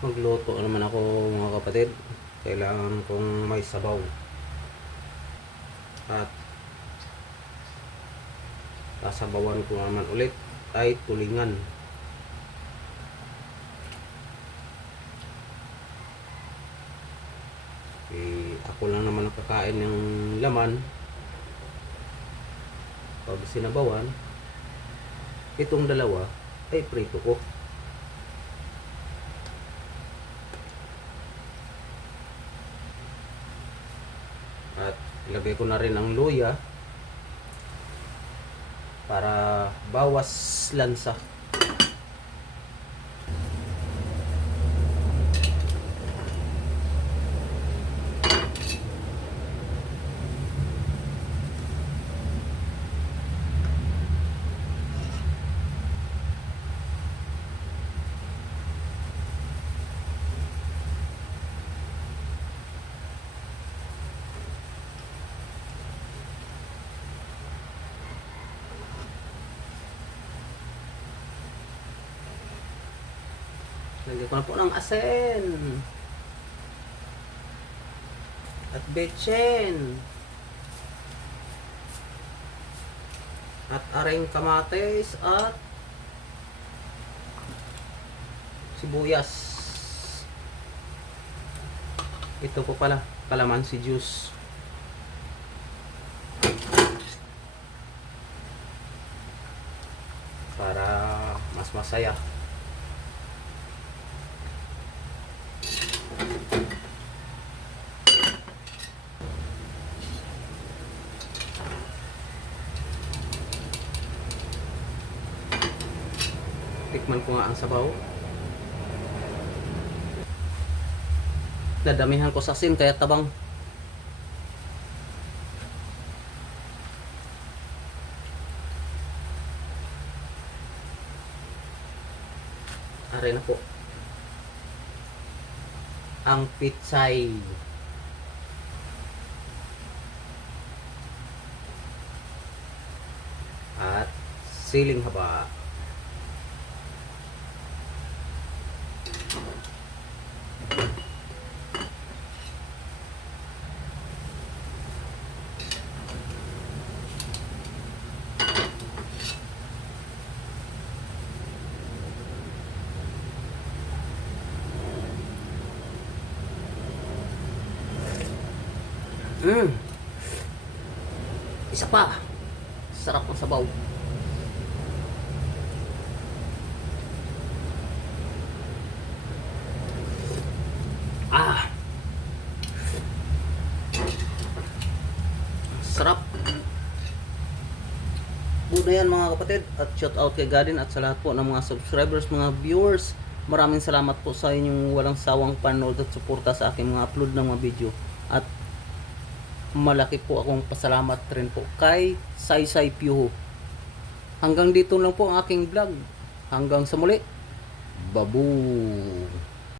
Magluto naman ako mga kapatid. Kailangan kong may sabaw. At sasabawan ko naman ulit ay tulingan. Ako lang naman nakakain ng laman. Pag sinabawan, itong dalawa ay prito ko. At ilagay ko na rin ang luya para bawas lansa. Lagyan ko na po ng asin at betchin at aring kamatis at sibuyas. Ito po pala kalamansi juice. Para mas masaya. Tikman ko nga ang sabaw. Dadamihan ko sa asin kaya tabang. Aray na po ang pitsay. At siling haba. Isa pa. Sarap ng sabaw. Sarap. Buda yan mga kapatid. At shout out kay Gadin at sa lahat po ng mga subscribers, mga viewers. Maraming salamat po sa inyong walang sawang panood at suporta sa aking mga upload ng mga video. At malaki po akong pasalamat rin po kay Saysay Pyuho. Hanggang dito lang po ang aking vlog. Hanggang sa muli. Babu.